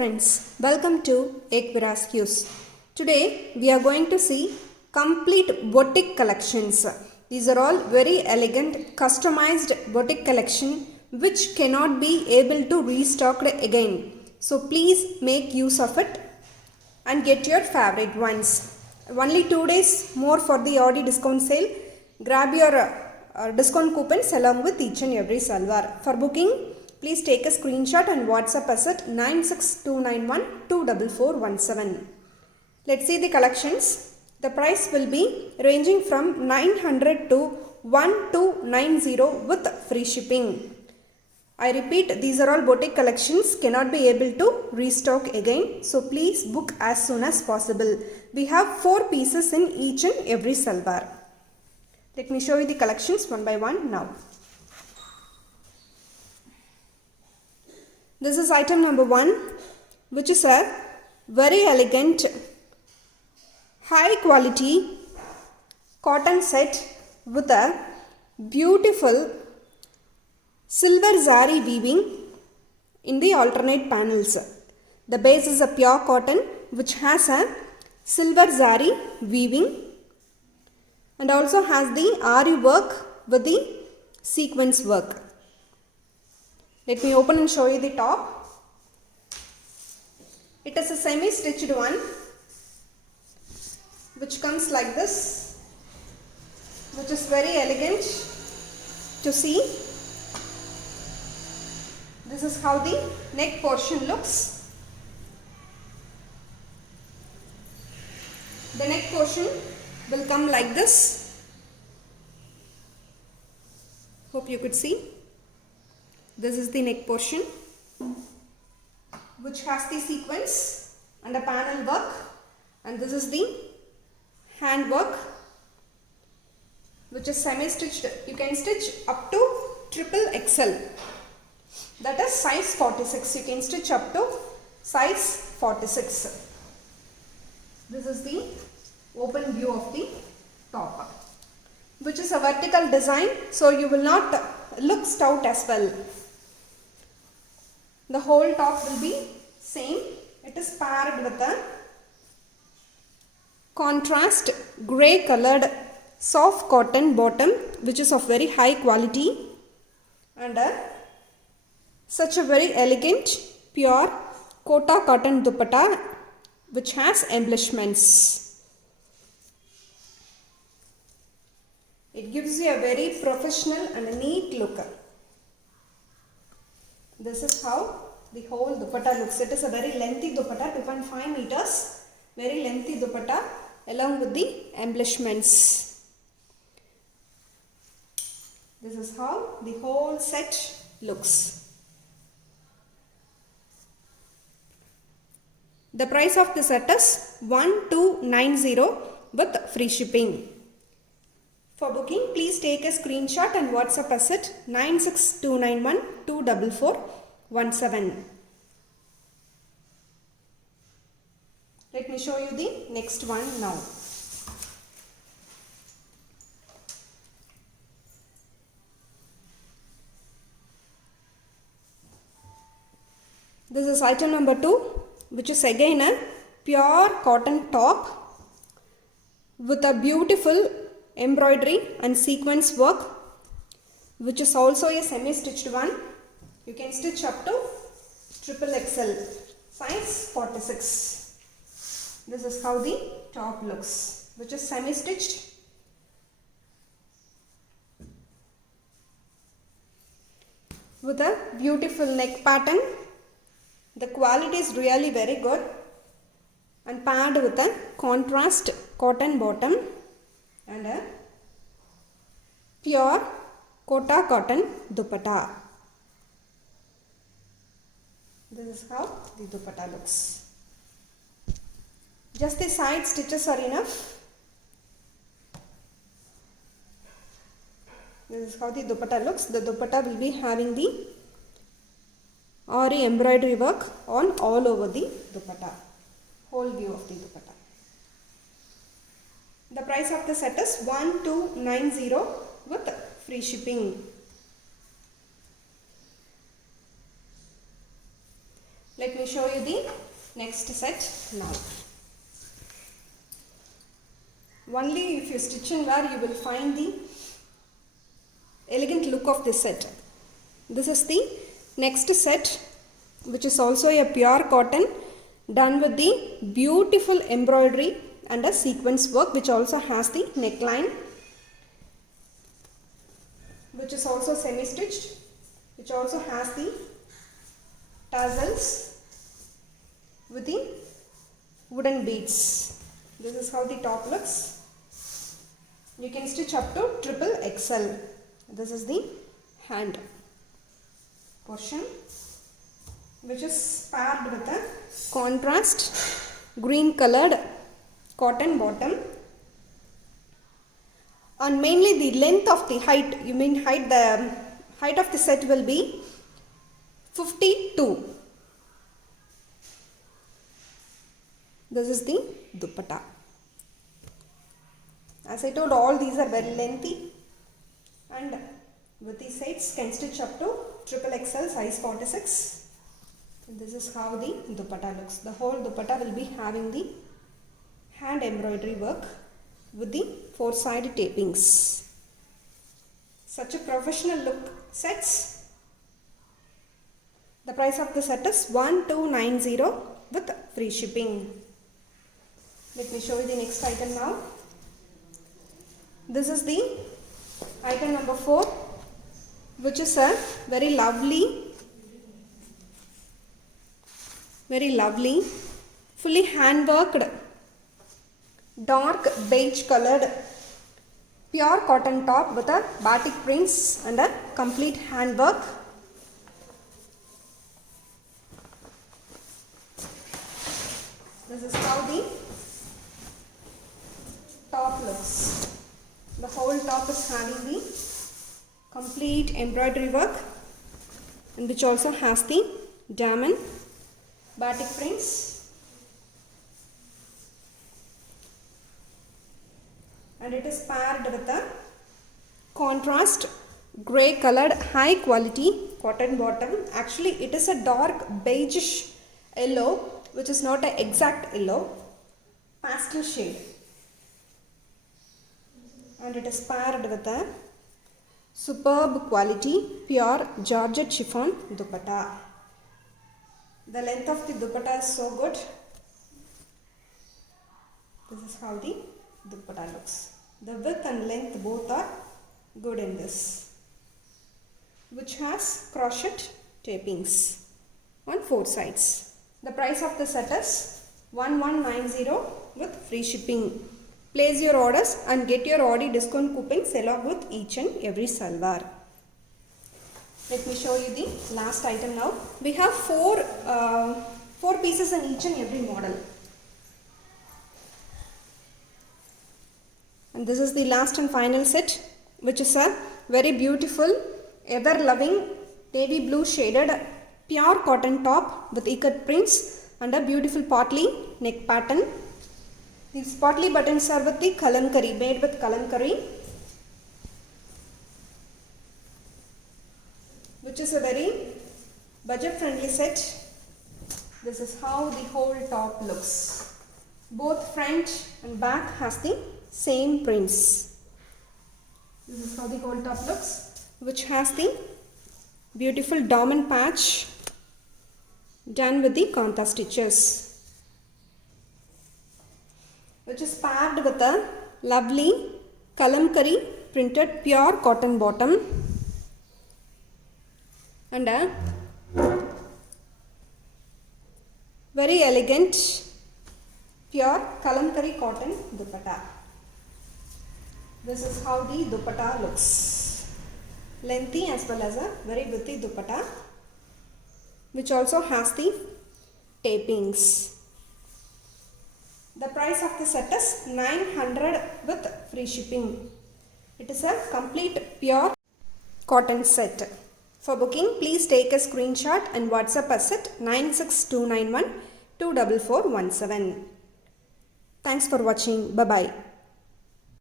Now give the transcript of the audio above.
friends, welcome to Ekvirascues. Today we are going to see complete boutique collections. These are all very elegant customized boutique collection which cannot be able to restocked again. So please make use of it and get your favorite ones. Only 2 days more for the Audi discount sale. Grab your discount coupons along with each and every salwar. For booking, please take a screenshot and WhatsApp us at 96291 Let's see the collections. The price will be ranging from 900 to 1290 with free shipping. I repeat, these are all boutique collections, cannot be able to restock again. So please book as soon as possible. We have 4 pieces in each and every salwar. Let me show you the collections one by one now. This is item number 1, which is a very elegant, high quality cotton set with a beautiful silver zari weaving in the alternate panels. The base is a pure cotton which has a silver zari weaving and also has the ari work with the sequence work. Let me open and show you the top. It is a semi-stitched one which comes like this, which is very elegant to see. This is how the neck portion looks. The neck portion will come like this. Hope you could see. This is the neck portion which has the sequence and a panel work, and this is the hand work which is semi-stitched. You can stitch up to triple XL, that is size 46. You can stitch up to size 46. This is the open view of the top, which is a vertical design, so you will not look stout as well. The whole top will be same. It is paired with a contrast grey colored soft cotton bottom which is of very high quality, and such a very elegant pure kota cotton dupatta which has embellishments. It gives you a very professional and a neat look. This is how the whole dupatta looks. It is a very lengthy dupatta, 2.5 meters, very lengthy dupatta along with the embellishments. This is how the whole set looks. The price of the set is 1290 with free shipping. For booking, please take a screenshot and WhatsApp us at 96291 Let me show you the next one now. This is item number 2, which is again a pure cotton top with a beautiful embroidery and sequence work, which is also a semi-stitched one. You can stitch up to triple XL, size 46. This is how the top looks, which is semi-stitched. With a beautiful neck pattern. The quality is really very good, and paired with a contrast cotton bottom and a pure kota cotton dupatta. This is how the dupatta looks. Just the side stitches are enough. This is how the dupatta looks. The dupatta will be having the Ari embroidery work on all over the dupatta, whole view of the dupatta. The price of the set is 1290 with free shipping. Let me show you the next set now. Only if you stitch and wear you will find the elegant look of this set. This is the next set, which is also a pure cotton done with the beautiful embroidery and a sequence work, which also has the neckline, which is also semi-stitched, which also has the tassels with the wooden beads. This is how the top looks. You can stitch up to triple XL. This is the hand portion, which is paired with a contrast green colored cotton bottom, and mainly the length of the height, the height of the set will be 52. This is the dupatta. As I told, all these are very lengthy, and with these sides can stitch up to triple XL size 46. This is how the dupatta looks. The whole dupatta will be having the hand embroidery work with the 4-side tapings. Such a professional look sets. The price of the set is 1290 with free shipping. Let me show you the next item now. This is the item number 4, which is a very lovely, fully hand worked, dark beige colored pure cotton top with a batik prints and a complete hand work. This is how the top looks. The whole top is having the complete embroidery work, and which also has the diamond batik prints. And it is paired with a contrast grey colored high quality cotton bottom. Actually it is a dark beigeish yellow, which is not an exact yellow, pastel shade. And it is paired with a superb quality pure georgette chiffon dupatta. The length of the dupatta is so good. This is how the dupatta looks. The width and length both are good in this, which has crochet tapings on 4 sides. The price of the set is 1190 with free shipping. Place your orders and get your Audi discount coupons along with each and every salwar. Let me show you the last item now. We have four pieces in each and every model. And this is the last and final set, which is a very beautiful, ever-loving navy blue shaded pure cotton top with ikat prints and a beautiful potly neck pattern. These potly buttons are with the kalamkari, made with kalamkari, which is a very budget friendly set. This is how the whole top looks. Both front and back has the same prints. This is how the whole top looks, which has the beautiful diamond patch done with the kanta stitches, which is paired with a lovely kalamkari printed pure cotton bottom and a very elegant pure kalamkari cotton dupatta. This is how the dupatta looks. Lengthy as well as a very widthy dupatta, which also has the tapings. The price of the set is 900 with free shipping. It is a complete pure cotton set. For booking, please take a screenshot and WhatsApp us at 96291 24417. Thanks for watching. Bye-bye.